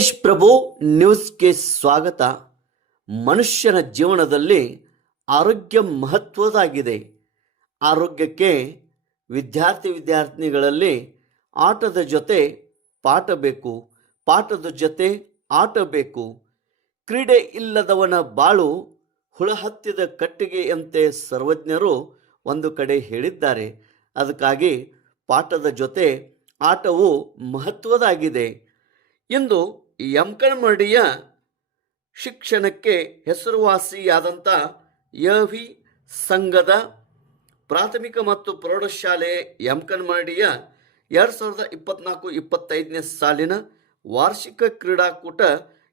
ಪ್ರಭು ನ್ಯೂಸ್ಗೆ ಸ್ವಾಗತ. ಮನುಷ್ಯನ ಜೀವನದಲ್ಲಿ ಆರೋಗ್ಯ ಮಹತ್ವದಾಗಿದೆ ಆರೋಗ್ಯಕ್ಕೆ ವಿದ್ಯಾರ್ಥಿ ವಿದ್ಯಾರ್ಥಿನಿಗಳಲ್ಲಿ ಆಟದ ಜೊತೆ ಪಾಠ ಬೇಕು, ಪಾಠದ ಜೊತೆ ಆಟ ಬೇಕು. ಕ್ರೀಡೆ ಇಲ್ಲದವನ ಬಾಳು ಹುಳ ಹತ್ತಿದ ಕಟ್ಟಿಗೆಯಂತೆ ಸರ್ವಜ್ಞರು ಒಂದು ಕಡೆ ಹೇಳಿದ್ದಾರೆ. ಅದಕ್ಕಾಗಿ ಪಾಠದ ಜೊತೆ ಆಟವು ಮಹತ್ವದಾಗಿದೆ ಇಂದು ಯಮಕನಮರಡಿಯ ಶಿಕ್ಷಣಕ್ಕೆ ಹೆಸರುವಾಸಿಯಾದಂಥ ಯವಿ ಸಂಘದ ಪ್ರಾಥಮಿಕ ಮತ್ತು ಪ್ರೌಢಶಾಲೆ ಯಮಕನಮರಡಿಯ ಎರಡು ಸಾವಿರದ ಇಪ್ಪತ್ನಾಲ್ಕು ಇಪ್ಪತ್ತೈದನೇ ಸಾಲಿನ ವಾರ್ಷಿಕ ಕ್ರೀಡಾಕೂಟ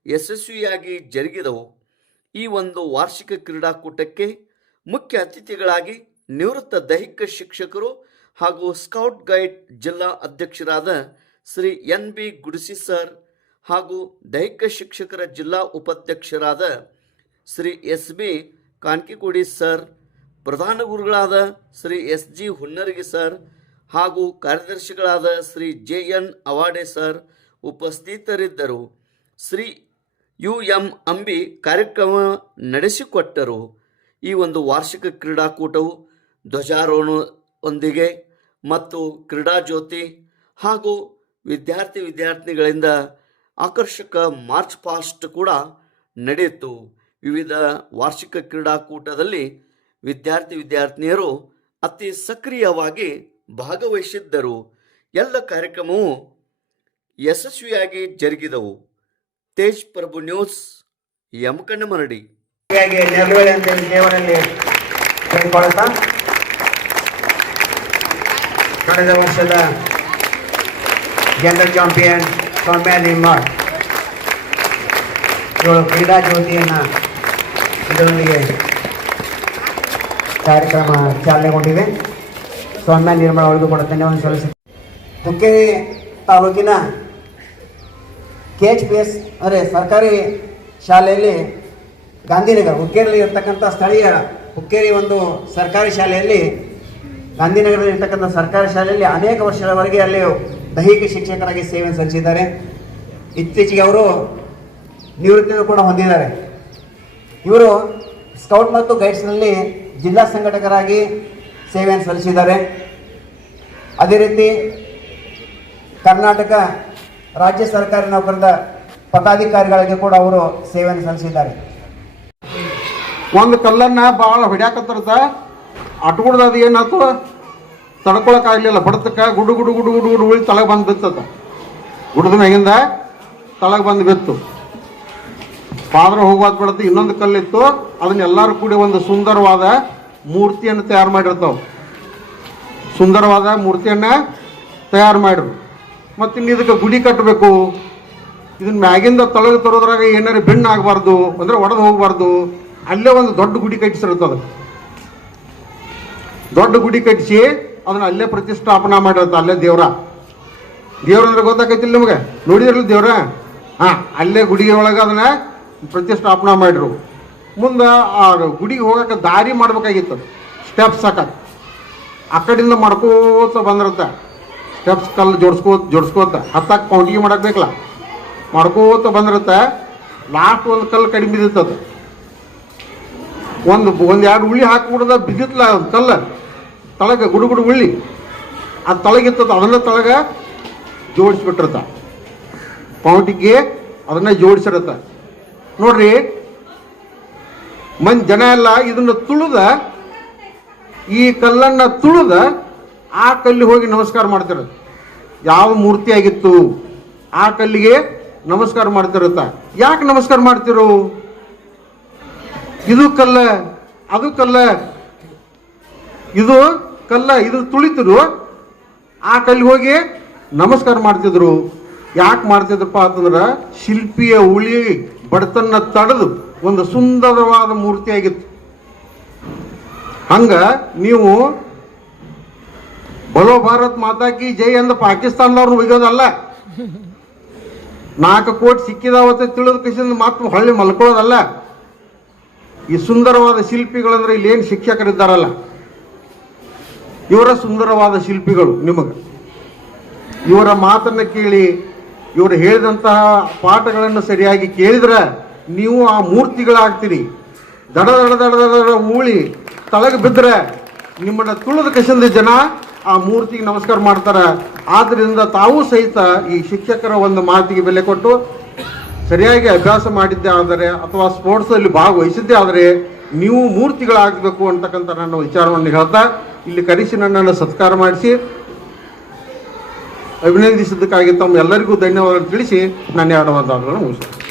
ಯಶಸ್ವಿಯಾಗಿ ಜರುಗಿದವು. ಈ ಒಂದು ವಾರ್ಷಿಕ ಕ್ರೀಡಾಕೂಟಕ್ಕೆ ಮುಖ್ಯ ಅತಿಥಿಗಳಾಗಿ ನಿವೃತ್ತ ದೈಹಿಕ ಶಿಕ್ಷಕರು ಹಾಗೂ ಸ್ಕೌಟ್ ಗೈಡ್ ಜಿಲ್ಲಾ ಅಧ್ಯಕ್ಷರಾದ Shri N B Gudisi sir ಹಾಗೂ ದೈಹಿಕ ಶಿಕ್ಷಕರ ಜಿಲ್ಲಾ ಉಪಾಧ್ಯಕ್ಷರಾದ Shri S B Kankikodi sir, ಪ್ರಧಾನ ಗುರುಗಳಾದ Shri S G Hunnaragi sir ಹಾಗೂ ಕಾರ್ಯದರ್ಶಿಗಳಾದ Shri J N Awade sir ಉಪಸ್ಥಿತರಿದ್ದರು. ಶ್ರೀ ಯು ಎಂ ಅಂಬಿ ಕಾರ್ಯಕ್ರಮ ನಡೆಸಿಕೊಟ್ಟರು. ಈ ಒಂದು ವಾರ್ಷಿಕ ಕ್ರೀಡಾಕೂಟವು ಧ್ವಜಾರೋಹಣದೊಂದಿಗೆ ಮತ್ತು ಕ್ರೀಡಾ ಜ್ಯೋತಿ ಹಾಗೂ ವಿದ್ಯಾರ್ಥಿ ವಿದ್ಯಾರ್ಥಿನಿಗಳಿಂದ ಆಕರ್ಷಕ ಮಾರ್ಚ್ ಪಾಸ್ಟ್ ಕೂಡ ನಡೆಯಿತು. ವಿವಿಧ ವಾರ್ಷಿಕ ಕ್ರೀಡಾಕೂಟದಲ್ಲಿ ವಿದ್ಯಾರ್ಥಿ ವಿದ್ಯಾರ್ಥಿನಿಯರು ಅತಿ ಸಕ್ರಿಯವಾಗಿ ಭಾಗವಹಿಸಿದ್ದರು. ಎಲ್ಲ ಕಾರ್ಯಕ್ರಮವು ಯಶಸ್ವಿಯಾಗಿ ಜರುಗಿದವು. ತೇಜ್ ಪ್ರಭು ನ್ಯೂಸ್ ಯಮಕಣ್ಣ ಮರಡಿ ಕಳೆದ ವರ್ಷದ ಜನರಲ್ ಚಾಂಪಿಯನ್ ಸೌಮ್ಯ ನಿಮ್ಮಾಳ್ ಇವಳು ಕ್ರೀಡಾ ಜ್ಯೋತಿಯನ್ನು ಇದರೊಂದಿಗೆ ಕಾರ್ಯಕ್ರಮ ಚಾಲನೆಗೊಂಡಿದೆ. ಸ್ವಾಮ್ಯ ನಿರ್ಮಾಣ ಅವರಿಗೂ ಕೂಡ ಧನ್ಯವಾದ ಸಲ್ಲಿಸುತ್ತೆ ಹುಕ್ಕೇರಿ ತಾಲೂಕಿನ ಕೆ ಎಚ್ ಪಿ ಎಸ್ ಅಂದರೆ ಸರ್ಕಾರಿ ಶಾಲೆಯಲ್ಲಿ ಗಾಂಧಿನಗರ, ಹುಕ್ಕೇರಿಯಲ್ಲಿ ಇರ್ತಕ್ಕಂಥ ಸ್ಥಳೀಯ ಹುಕ್ಕೇರಿ ಒಂದು ಸರ್ಕಾರಿ ಶಾಲೆಯಲ್ಲಿ, ಗಾಂಧಿನಗರದಲ್ಲಿ ಇರ್ತಕ್ಕಂಥ ಸರ್ಕಾರಿ ಶಾಲೆಯಲ್ಲಿ ಅನೇಕ ವರ್ಷಗಳವರೆಗೆ ಅಲ್ಲಿ ದೈಹಿಕ ಶಿಕ್ಷಕರಾಗಿ ಸೇವೆ ಸಲ್ಲಿಸಿದ್ದಾರೆ. ಇತ್ತೀಚೆಗೆ ಅವರು ನಿವೃತ್ತಿಯನ್ನು ಕೂಡ ಹೊಂದಿದ್ದಾರೆ ಇವರು ಸ್ಕೌಟ್ ಮತ್ತು ಗೈಡ್ಸ್ನಲ್ಲಿ ಜಿಲ್ಲಾ ಸಂಘಟಕರಾಗಿ ಸೇವೆಯನ್ನು ಸಲ್ಲಿಸಿದ್ದಾರೆ. ಅದೇ ರೀತಿ ಕರ್ನಾಟಕ ರಾಜ್ಯ ಸರ್ಕಾರಿ ನೌಕರರ ಪದಾಧಿಕಾರಿಗಳಿಗೆ ಕೂಡ ಅವರು ಸೇವೆಯನ್ನು ಸಲ್ಲಿಸಿದ್ದಾರೆ. ಒಂದು ಕಲ್ಲನ್ನು ಭಾಳ ಹೊಡ್ಯಾಕತ್ತರ್ದ ಅಟ್ಗುಡ್ದ ಅದು ಏನಾಯ್ತು ತಡ್ಕೊಳಕ್ಕಾಗಲಿಲ್ಲ ಬಡತಕ್ಕ ಗುಡು ಗುಡು ಗುಡು ಗುಡು ಗುಡು ಉಳಿ ತಳಗೆ ಬಂದು ಬಿತ್ತದ ಗುಡದ ಮ್ಯಾಗಿಂದ ತಳಗೆ ಬಂದು ಬಿತ್ತು. ಪಾದ್ರ ಹೋಗೋದ್ ಬಿಡತ್ತೆ, ಇನ್ನೊಂದು ಕಲ್ಲಿತ್ತು. ಅದನ್ನ ಎಲ್ಲರೂ ಕೂಡಿ ಒಂದು ಸುಂದರವಾದ ಮೂರ್ತಿಯನ್ನು ತಯಾರು ಮಾಡಿರ್ತಾವ. ಸುಂದರವಾದ ಮೂರ್ತಿಯನ್ನ ತಯಾರು ಮಾಡಿರು. ಮತ್ತು ಇನ್ನು ಇದಕ್ಕೆ ಗುಡಿ ಕಟ್ಟಬೇಕು ಇದನ್ನ ಮ್ಯಾಗಿಂದ ತೊಳಗೆ ತರೋದ್ರಾಗ ಏನಾರು ಬೆಣ್ಣು ಆಗಬಾರ್ದು, ಅಂದ್ರೆ ಒಡೆದು ಹೋಗಬಾರ್ದು. ಅಲ್ಲೇ ಒಂದು ದೊಡ್ಡ ಗುಡಿ ಕಟ್ಟಿಸಿರ್ತದೆ ದೊಡ್ಡ ಗುಡಿ ಕಟ್ಟಿಸಿ ಅದನ್ನ ಅಲ್ಲೇ ಪ್ರತಿಷ್ಠಾಪನಾ ಮಾಡಿರ್ತ ಅಲ್ಲೇ ದೇವ್ರ. ದೇವ್ರ ಅಂದ್ರೆ ಗೊತ್ತಾಗೈತಿಲ್ಲ ನಿಮಗೆ? ನೋಡಿದ್ರಲ್ಲ ದೇವ್ರ? ಹಾ, ಅಲ್ಲೇ ಗುಡಿಗೆ ಒಳಗೆ ಅದನ್ನ ಪ್ರತಿಷ್ಠಾಪನಾ ಮಾಡಿರು. ಮುಂದೆ ಆ ಗುಡಿಗೆ ಹೋಗಕ್ಕೆ ದಾರಿ ಮಾಡ್ಬೇಕಾಗಿತ್ತು ಸ್ಟೆಪ್ಸ್ ಹಾಕಕ್ಕೆ ಆ ಕಡೆಯಿಂದ ಮಾಡ್ಕೋತ ಬಂದಿರುತ್ತೆ. ಸ್ಟೆಪ್ಸ್ ಕಲ್ಲು ಜೋಡಿಸ್ಕೋ, ಜೋಡಿಸ್ಕೋತ. ಹತ್ತಕ್ಕೆ ಕೌಂಟಿಗೆ ಮಾಡಕ್ಕೆ ಬೇಕಲ್ಲ. ಮಾಡ್ಕೋತ ಬಂದಿರುತ್ತೆ. ಲಾಸ್ಟ್ ಒಂದು ಕಲ್ಲು ಕಡಿಮೆ ಬಿದ್ದಿತ್ತದು ಒಂದು ಒಂದು ಎರಡು ಉಳ್ಳಿ ಹಾಕ್ಬಿಡ್ದ ಬಿದ್ದಿತ್ತಲ್ಲ ಅದು ಕಲ್ಲು. ತಳಗ, ಗುಡು ಗುಡು ಉಳ್ಳಿ. ಅದು ತಳಗಿತ್ತದ, ಅದನ್ನ ತಳಗ ಜೋಡಿಸ್ಬಿಟ್ಟಿರ್ತ ಪೌಂಟಿಗೆ ಅದನ್ನ ಜೋಡಿಸಿರತ್ತ. ನೋಡ್ರಿ. ಮಂದಿ ಜನ ಎಲ್ಲ ಇದನ್ನ ತುಳಿದ, ಈ ಕಲ್ಲನ್ನ ತುಳಿದ, ಆ ಕಲ್ಲಿ ಹೋಗಿ ನಮಸ್ಕಾರ ಮಾಡ್ತಿರ ಯಾವ ಮೂರ್ತಿ ಆಗಿತ್ತು? ಆ ಕಲ್ಲಿಗೆ ನಮಸ್ಕಾರ ಮಾಡ್ತಿರತ್ತ? ಯಾಕೆ ನಮಸ್ಕಾರ ಮಾಡ್ತಿರು? ಇದು ಕಲ್ಲ, ಅದು ಕಲ್ಲ. ಇದು ಕಲ್ಲ, ಇದು ತುಳಿತಿರು ಆ ಕಲ್ಲಿ ಹೋಗಿ ನಮಸ್ಕಾರ ಮಾಡ್ತಿದ್ರು. ಯಾಕೆ ಮಾಡ್ತಿದ್ರಪ್ಪ ಅಂತಂದ್ರೆ ಶಿಲ್ಪಿಯ ಉಳಿ ಬಡತನ್ನ ತಡೆದು ಒಂದು ಸುಂದರವಾದ ಮೂರ್ತಿ ಆಗಿತ್ತು ಹಂಗ ನೀವು ಬಲೋ ಭಾರತ್ ಮಾತಾಕಿ ಜೈ ಅಂದ ಪಾಕಿಸ್ತಾನದವ್ರನ್ನ ಒಯ್ಯೋದಲ್ಲ. ನಾಲ್ಕು ಕೋಟಿ ಸಿಕ್ಕಿದಾವತ್ತೆ ತಿಳಿದ ಕಸಿಂದ ಮಾತು ಹೊಳ್ಳಿ ಮಲ್ಕೊಳ್ಳೋದಲ್ಲ. ಈ ಸುಂದರವಾದ ಶಿಲ್ಪಿಗಳಂದ್ರೆ ಇಲ್ಲಿ ಏನು ಶಿಕ್ಷಕರಿದ್ದಾರಲ್ಲ. ಇವರ ಸುಂದರವಾದ ಶಿಲ್ಪಿಗಳು ನಿಮಗೆ. ಇವರ ಮಾತನ್ನ ಕೇಳಿ ಇವರು ಹೇಳಿದಂತಹ ಪಾಠಗಳನ್ನು ಸರಿಯಾಗಿ ಕೇಳಿದ್ರೆ ನೀವು ಆ ಮೂರ್ತಿಗಳಾಗ್ತೀರಿ. ದಡ ದಡ ದಡ ದಡ ಊಳಿ ತಳಗ ಬಿದ್ದರೆ ನಿಮ್ಮನ್ನ ತುಳಿದ ಕಸಿಂದ ಜನ ಆ ಮೂರ್ತಿಗೆ ನಮಸ್ಕಾರ ಮಾಡ್ತಾರೆ. ಆದ್ದರಿಂದ ತಾವು ಸಹಿತ ಈ ಶಿಕ್ಷಕರ ಒಂದು ಮಾತಿಗೆ ಬೆಲೆ ಕೊಟ್ಟು ಸರಿಯಾಗಿ ಅಭ್ಯಾಸ ಮಾಡಿದ್ದೇ ಆದರೆ ಅಥವಾ ಸ್ಪೋರ್ಟ್ಸಲ್ಲಿ ಭಾಗವಹಿಸಿದ್ದೇ ಆದರೆ ನೀವು ಮೂರ್ತಿಗಳಾಗಬೇಕು ಅಂತಕ್ಕಂಥ ನನ್ನ ವಿಚಾರವನ್ನು ಹೇಳ್ತಾ, ಇಲ್ಲಿ ಕರೆಸಿ ನನ್ನನ್ನು ಸತ್ಕಾರ ಮಾಡಿಸಿ. ಅಭಿನಂದಿಸಿದ್ದಕ್ಕಾಗಿ ತಮ್ಮ ಎಲ್ಲರಿಗೂ ಧನ್ಯವಾದ ತಿಳಿಸಿ ನನ್ನ ಎರಡು ಮಾತಾಡಲು ಮುಗಿಸ್ತೇನೆ.